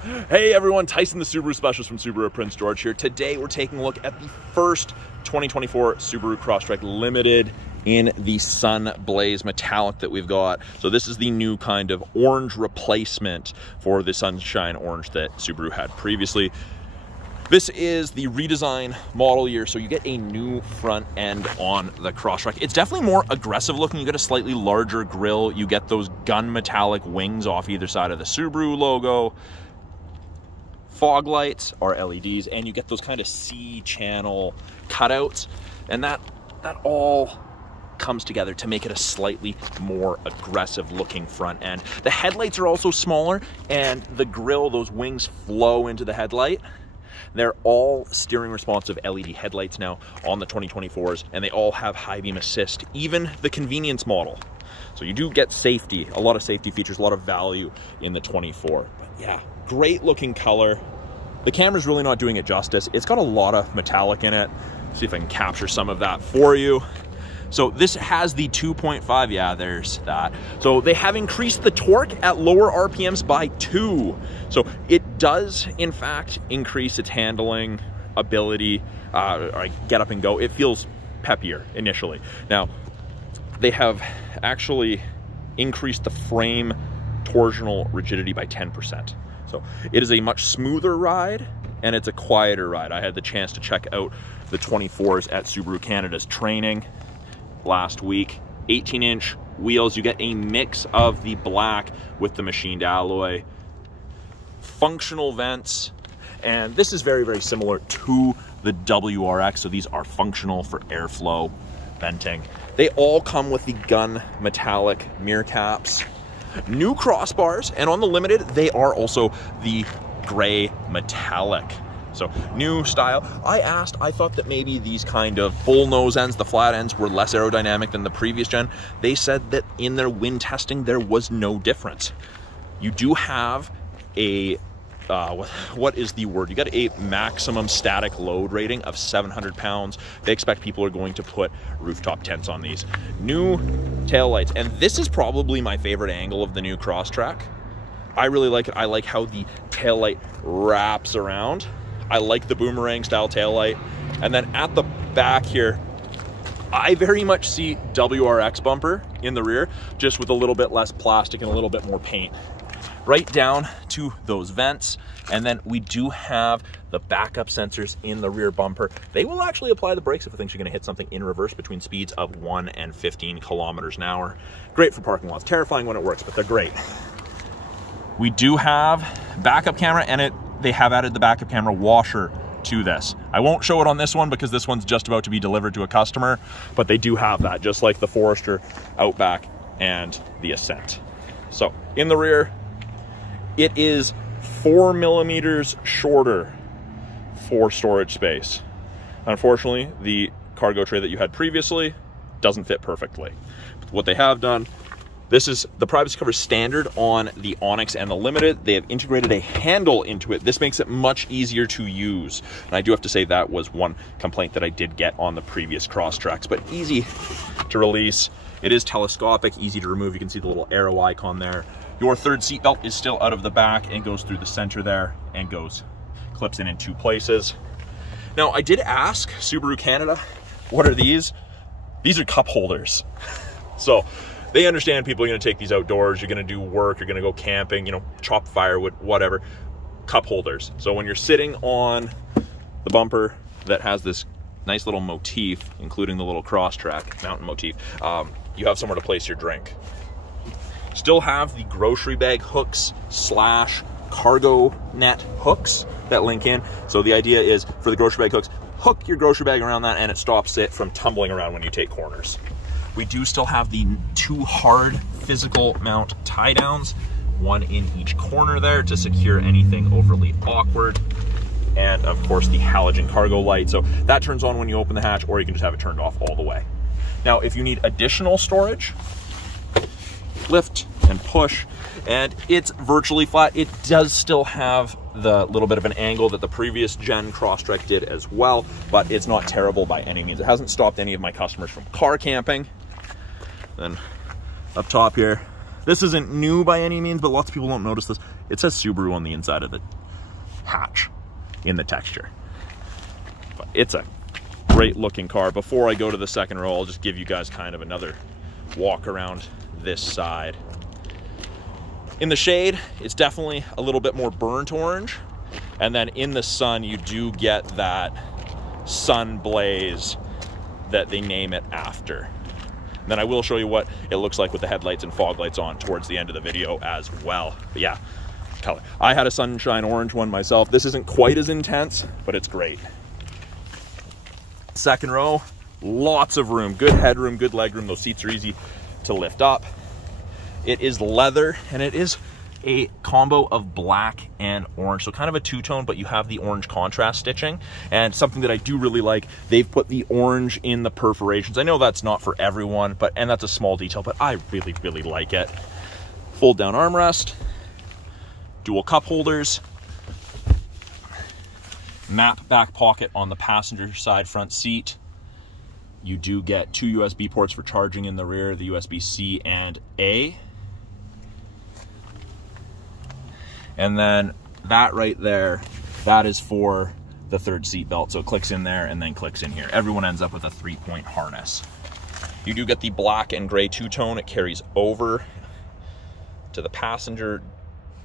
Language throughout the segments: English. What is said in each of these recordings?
Hey everyone, Tyson the Subaru Specialist from Subaru Prince George here. Today we're taking a look at the first 2024 Subaru Crosstrek Limited in the Sun Blaze Metallic that we've got. So this is the new kind of orange replacement for the Sunshine Orange that Subaru had previously. This is the redesign model year, so you get a new front end on the Crosstrek. It's definitely more aggressive looking. You get a slightly larger grille. You get those gun metallic wings off either side of the Subaru logo. Fog lights are LEDs, and you get those kind of C-channel cutouts, and that all comes together to make it a slightly more aggressive looking front end. The headlights are also smaller, and the grille, those wings flow into the headlight. They're all steering responsive LED headlights now on the 2024s, and they all have high beam assist, even the convenience model. So you do get safety, a lot of safety features, a lot of value in the 24. But yeah, great looking color. The camera's really not doing it justice. It's got a lot of metallic in it. See if I can capture some of that for you. So this has the 2.5, yeah, there's that. So they have increased the torque at lower RPMs by 2. So it does, in fact, increase its handling ability, get up and go. It feels peppier initially. Now, they have actually increased the frame torsional rigidity by 10%. So it is a much smoother ride, and it's a quieter ride. I had the chance to check out the 24s at Subaru Canada's training last week. 18-inch wheels. You get a mix of the black with the machined alloy. Functional vents, and this is very, very similar to the WRX. So these are functional for airflow venting. They all come with the gun metallic mirror caps. New crossbars, and on the Limited, they are also the gray metallic. So new style. I thought that maybe these kind of bull nose ends, the flat ends, were less aerodynamic than the previous gen. They said that in their wind testing, there was no difference. You do have a, what is the word? You got a maximum static load rating of 700 pounds. They expect people are going to put rooftop tents on these. New taillights, and this is probably my favorite angle of the new Crosstrek. I really like it. I like how the taillight wraps around. I like the boomerang style taillight. And then at the back here, I very much see WRX bumper in the rear, just with a little bit less plastic and a little bit more paint. Right down to those vents. And then we do have the backup sensors in the rear bumper. They will actually apply the brakes if it thinks you're gonna hit something in reverse between speeds of 1 and 15 kilometers an hour. Great for parking lots. Terrifying when it works, but they're great. We do have backup camera, and they have added the backup camera washer to this. I won't show it on this one because this one's just about to be delivered to a customer, but they do have that, just like the Forester, Outback, and the Ascent. So in the rear, it is 4 millimeters shorter for storage space. Unfortunately, the cargo tray that you had previously doesn't fit perfectly. What they have done, this is the privacy cover standard on the Onyx and the Limited. They have integrated a handle into it. This makes it much easier to use. And I do have to say that was one complaint that I did get on the previous Crosstreks, but easy to release. It is telescopic, easy to remove. You can see the little arrow icon there. Your third seat belt is still out of the back and goes through the center there and clips in 2 places. Now, I did ask Subaru Canada, what are these? These are cup holders. So they understand people are gonna take these outdoors, you're gonna do work, you're gonna go camping, you know, chop firewood, whatever. Cup holders. So when you're sitting on the bumper that has this nice little motif, including the little Crosstrek mountain motif, you have somewhere to place your drink. Still have the grocery bag hooks / cargo net hooks that link in. So the idea is for the grocery bag hooks, hook your grocery bag around that and it stops it from tumbling around when you take corners. We do still have the 2 hard physical mount tie downs, 1 in each corner there to secure anything overly awkward. And of course the halogen cargo light. So that turns on when you open the hatch, or you can just have it turned off all the way. Now, if you need additional storage, lift and push, and it's virtually flat. It does still have the little bit of an angle that the previous gen Crosstrek did as well, but it's not terrible by any means. It hasn't stopped any of my customers from car camping. Then up top here, This isn't new by any means, but lots of people don't notice this. It says Subaru on the inside of the hatch in the texture. But it's a great looking car. Before I go to the second row, I'll just give you guys kind of another walk around this side. In the shade, it's definitely a little bit more burnt orange. And then in the sun, you do get that sun blaze that they name it after. And then I will show you what it looks like with the headlights and fog lights on towards the end of the video as well. But yeah, color. I had a sunshine orange one myself. This isn't quite as intense, but it's great. Second row, lots of room, good headroom, good legroom. Those seats are easy to lift up. It is leather, and it is a combo of black and orange, so kind of a two-tone, but you have the orange contrast stitching. And something that I do really like, they've put the orange in the perforations. I know that's not for everyone, and that's a small detail, but I really, really like it. Fold down armrest, dual cup holders, map back pocket on the passenger side front seat. You do get 2 USB ports for charging in the rear, the USB-C and A. And then that right there, that is for the third seat belt. So it clicks in there and then clicks in here. Everyone ends up with a 3-point harness. You do get the black and gray two-tone. It carries over to the passenger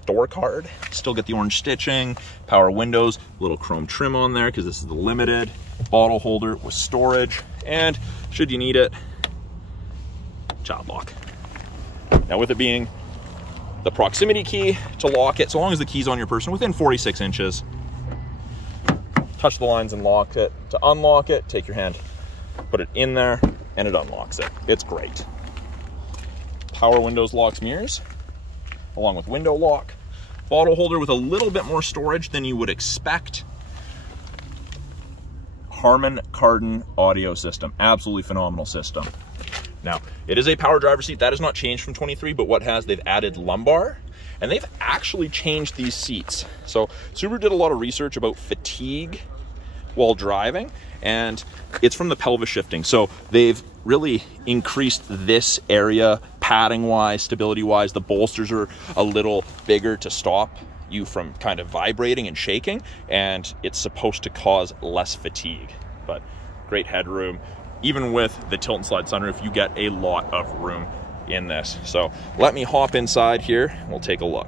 door card. Still get the orange stitching, power windows, little chrome trim on there because this is the limited. Bottle holder with storage, and should you need it, child lock. Now with it being the proximity key to lock it, so long as the key's on your person within 46 inches, touch the lines and lock it. To unlock it, take your hand, put it in there, and it unlocks it. It's great. Power windows, locks, mirrors, along with window lock. Bottle holder with a little bit more storage than you would expect. Harman Kardon audio system, absolutely phenomenal system. Now, it is a power driver seat. That has not changed from 23, but what has, they've added lumbar, and they've actually changed these seats. So Subaru did a lot of research about fatigue while driving, and it's from the pelvis shifting. So they've really increased this area padding-wise, stability-wise. The bolsters are a little bigger to stop you from kind of vibrating and shaking, and it's supposed to cause less fatigue. But great headroom. Even with the tilt and slide sunroof, you get a lot of room in this. So let me hop inside here and we'll take a look.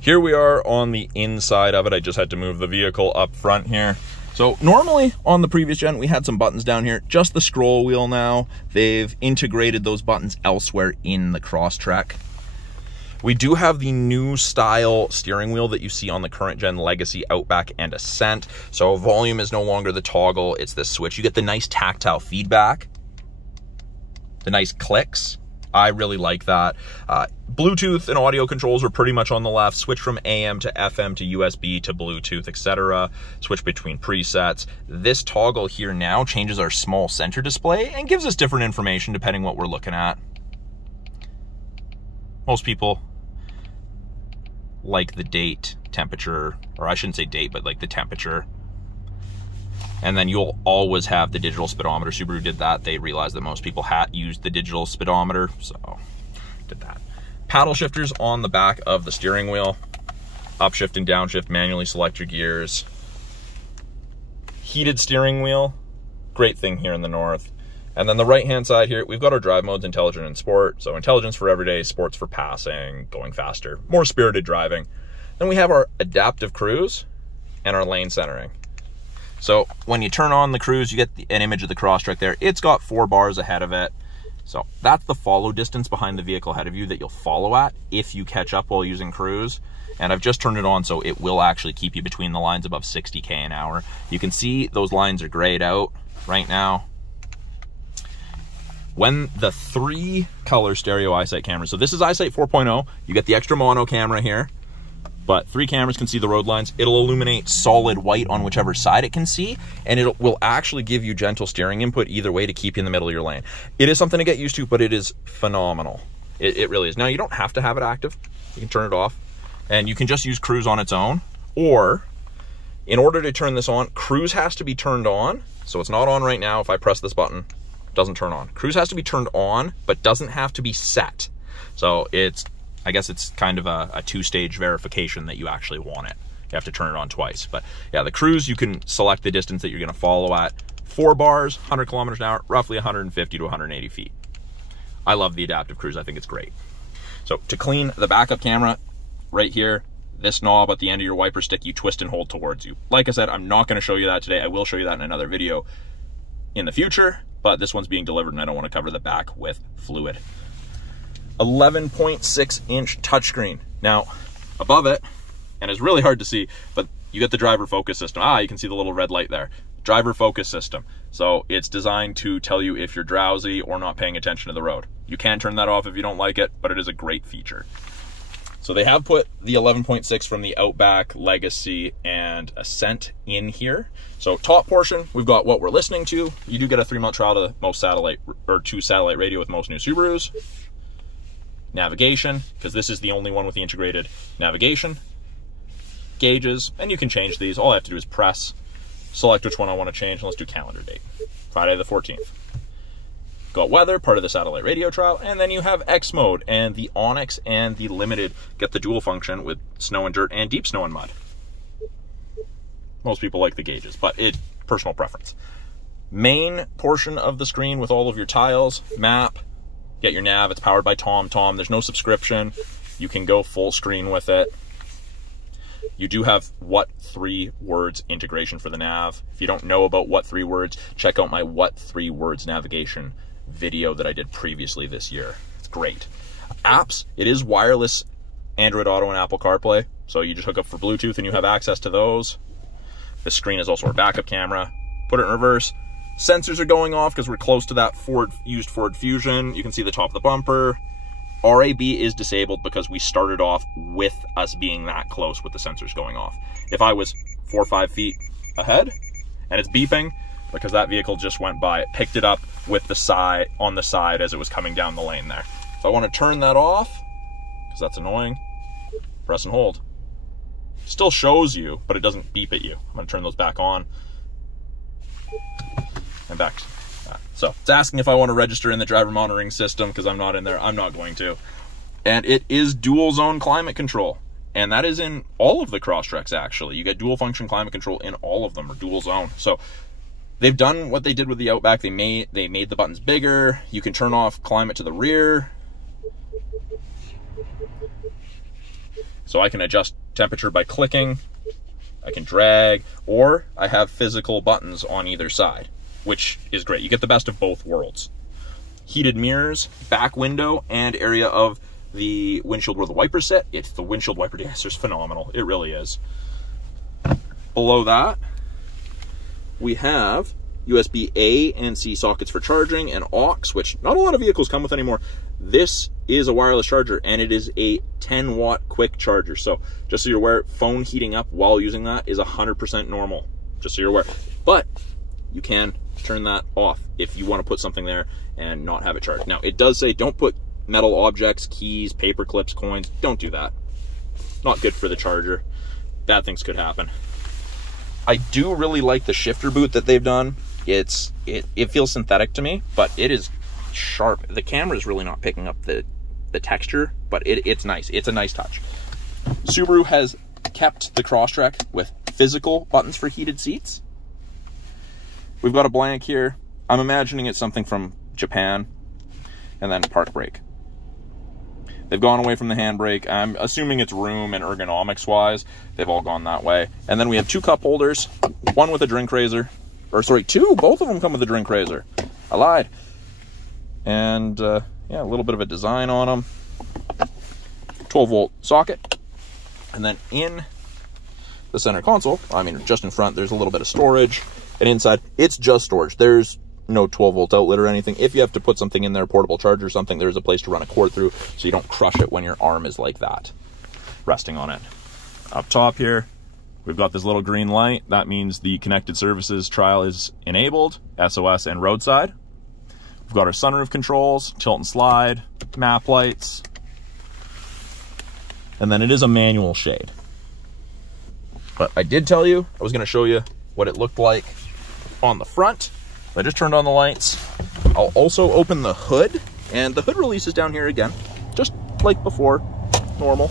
Here we are on the inside of it. I just had to move the vehicle up front here. So normally on the previous gen, we had some buttons down here, just the scroll wheel now. They've integrated those buttons elsewhere in the Crosstrek. We do have the new style steering wheel that you see on the current gen Legacy, Outback, and Ascent. So volume is no longer the toggle, it's this switch. You get the nice tactile feedback, the nice clicks. I really like that. Bluetooth and audio controls are pretty much on the left. Switch from AM to FM to USB to Bluetooth, etc. Switch between presets. This toggle here now changes our small center display and gives us different information depending what we're looking at. Most people like the date, temperature, or I shouldn't say date, but like the temperature. And then you'll always have the digital speedometer. Subaru did that. They realized that most people used the digital speedometer, so did that. Paddle shifters on the back of the steering wheel. Upshift and downshift, manually select your gears. Heated steering wheel, great thing here in the north. And then the right-hand side here, we've got our drive modes, intelligent and sport. So intelligence for everyday, sports for passing, going faster, more spirited driving. Then we have our adaptive cruise and our lane centering. So when you turn on the cruise, you get an image of the Crosstrek there. It's got 4 bars ahead of it. So that's the follow distance behind the vehicle ahead of you that you'll follow at if you catch up while using cruise. And I've just turned it on, so it will actually keep you between the lines above 60K an hour. You can see those lines are grayed out right now. When the 3-color stereo EyeSight cameras, so this is EyeSight 4.0, you get the extra mono camera here, but 3 cameras can see the road lines. It'll illuminate solid white on whichever side it can see, and it will actually give you gentle steering input either way to keep you in the middle of your lane. It is something to get used to, but it is phenomenal. It really is. Now, you don't have to have it active. You can turn it off, and you can just use cruise on its own, or in order to turn this on, cruise has to be turned on, so it's not on right now. If I press this button, doesn't turn on. Cruise has to be turned on, but doesn't have to be set. So it's I guess it's kind of a two-stage verification that you actually want it. You have to turn it on twice. But yeah, the cruise, you can select the distance that you're going to follow at. 4 bars, 100 kilometers an hour, roughly 150 to 180 feet. I love the adaptive cruise. I think it's great. So to clean the backup camera, right here, this knob at the end of your wiper stick, you twist and hold towards you. Like I said, I'm not going to show you that today. I will show you that in another video in the future, but this one's being delivered and I don't want to cover the back with fluid. 11.6 inch touchscreen. Now, above it, and it's really hard to see, but you get the driver focus system. You can see the little red light there. Driver focus system. So it's designed to tell you if you're drowsy or not paying attention to the road. You can turn that off if you don't like it, but it is a great feature. So they have put the 11.6 from the Outback, Legacy, and Ascent in here. So top portion, we've got what we're listening to. You do get a 3-month trial to most satellite, or 2 satellite radio with most new Subarus. Navigation, because this is the only one with the integrated navigation. Gauges, and you can change these. All I have to do is press, select which one I want to change, and let's do calendar date. Friday the 14th. Got weather, part of the satellite radio trial, and then you have X mode, and the Onyx and the Limited get the dual function with snow and dirt and deep snow and mud. Most people like the gauges, but it's personal preference. Main portion of the screen with all of your tiles, map, get your nav, it's powered by TomTom. There's no subscription. You can go full screen with it. You do have what 3 words integration for the nav. If you don't know about what 3 words, check out my what 3 words navigation video that I did previously this year. It's great. Apps, it is wireless Android Auto and Apple CarPlay. So you just hook up for Bluetooth and you have access to those. The screen is also our backup camera. Put it in reverse. Sensors are going off because we're close to that Ford Fusion. You can see the top of the bumper. RAB is disabled because we started off with us being that close with the sensors going off. If I was 4 or 5 feet ahead and it's beeping because that vehicle just went by, it picked it up with the side on the side as it was coming down the lane there. If I want to turn that off, because that's annoying, press and hold. Still shows you, but it doesn't beep at you. I'm going to turn those back on and back. So it's asking if I want to register in the driver monitoring system because I'm not in there. I'm not going to. And it is dual zone climate control. And that is in all of the Crosstreks, actually. You get dual function climate control in all of them, or dual zone. So they've done what they did with the Outback. They made the buttons bigger. You can turn off climate to the rear. So I can adjust temperature by clicking. I can drag, or I have physical buttons on either side, which is great. You get the best of both worlds. Heated mirrors, back window, and area of the windshield where the wipers sit. It's the windshield wiper deicer is phenomenal. It really is. Below that, we have USB A and C sockets for charging and aux, which not a lot of vehicles come with anymore. This is a wireless charger, and it is a 10-watt quick charger. So just so you're aware, phone heating up while using that is 100% normal, just so you're aware. But you can turn that off if you want to put something there and not have it charged. Now, it does say don't put metal objects, keys, paper clips, coins. Don't do that. Not good for the charger. Bad things could happen. I do really like the shifter boot that they've done. It feels synthetic to me, but it is sharp. The camera is really not picking up the texture, but it's nice. It's a nice touch. Subaru has kept the Crosstrek with physical buttons for heated seats. We've got a blank here. I'm imagining it's something from Japan. And then park brake. They've gone away from the handbrake. I'm assuming it's room and ergonomics wise. They've all gone that way. And then we have 2 cup holders, one with a drink raiser. Or sorry, 2, both of them come with a drink raiser. I lied. And yeah, a little bit of a design on them. 12-volt socket. And then in the center console, I mean just in front, there's a little bit of storage. And inside, it's just storage. There's no 12-volt outlet or anything. If you have to put something in there, portable charger or something, there's a place to run a cord through so you don't crush it when your arm is like that, resting on it. Up top here, we've got this little green light. That means the connected services trial is enabled, SOS and roadside. We've got our sunroof controls, tilt and slide, map lights, and then it is a manual shade. But I did tell you, I was going to show you what it looked like on the front. I just turned on the lights. I'll also open the hood, and the hood release is down here again, just like before. normal.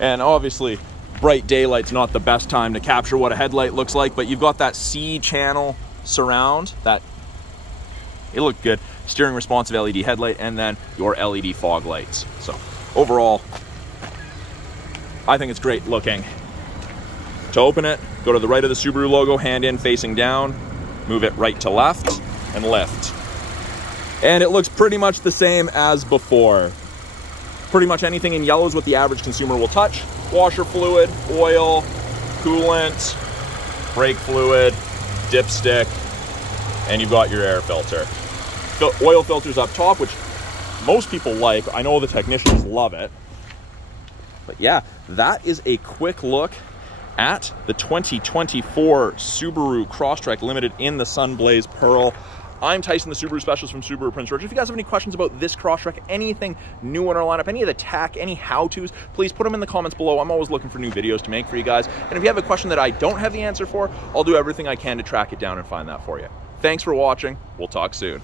And obviously, bright daylight's not the best time to capture what a headlight looks like, but you've got that C-channel surround, it looked good. Steering responsive LED headlight, and then your LED fog lights. So overall, I think it's great looking. To open it, go to the right of the Subaru logo, hand in facing down, move it right to left, and lift. And it looks pretty much the same as before. Pretty much anything in yellow is what the average consumer will touch. Washer fluid, oil, coolant, brake fluid, dipstick, and you've got your air filter. Oil filters up top, which most people like. I know the technicians love it. But yeah, that is a quick look at the 2024 Subaru Crosstrek Limited in the Sunblaze Pearl. I'm Tyson, the Subaru specialist from Subaru Prince George. If you guys have any questions about this Crosstrek, anything new in our lineup, any of the tech, any how-tos, please put them in the comments below. I'm always looking for new videos to make for you guys. And if you have a question that I don't have the answer for, I'll do everything I can to track it down and find that for you. Thanks for watching. We'll talk soon.